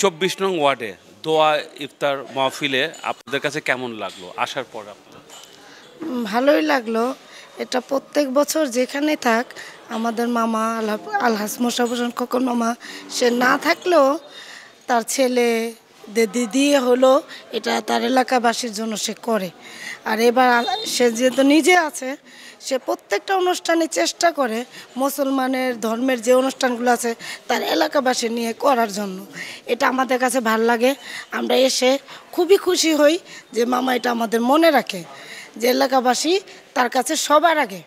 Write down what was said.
24 নং ওয়ার্ডে দোয়া ইফতার মাহফিলে আপনাদের কাছে কেমন লাগলো আসার পর আপনার? ভালোই লাগলো। এটা প্রত্যেক বছর যেখানে থাক আমাদের মামা আলহাজ মোশাররফ হোসেন খোকন মামা সে না থাকলেও তার ছেলে দিয়ে হলো এটা তার এলাকাবাসীর জন্য সে করে। আর এবার সে যেহেতু নিজে আছে সে প্রত্যেকটা অনুষ্ঠানে চেষ্টা করে মুসলমানের ধর্মের যে অনুষ্ঠানগুলো আছে তার এলাকাবাসী নিয়ে করার জন্য। এটা আমাদের কাছে ভাল লাগে। আমরা এসে খুবই খুশি হই যে মামা এটা আমাদের মনে রাখে, যে এলাকাবাসী তার কাছে সবার আগে।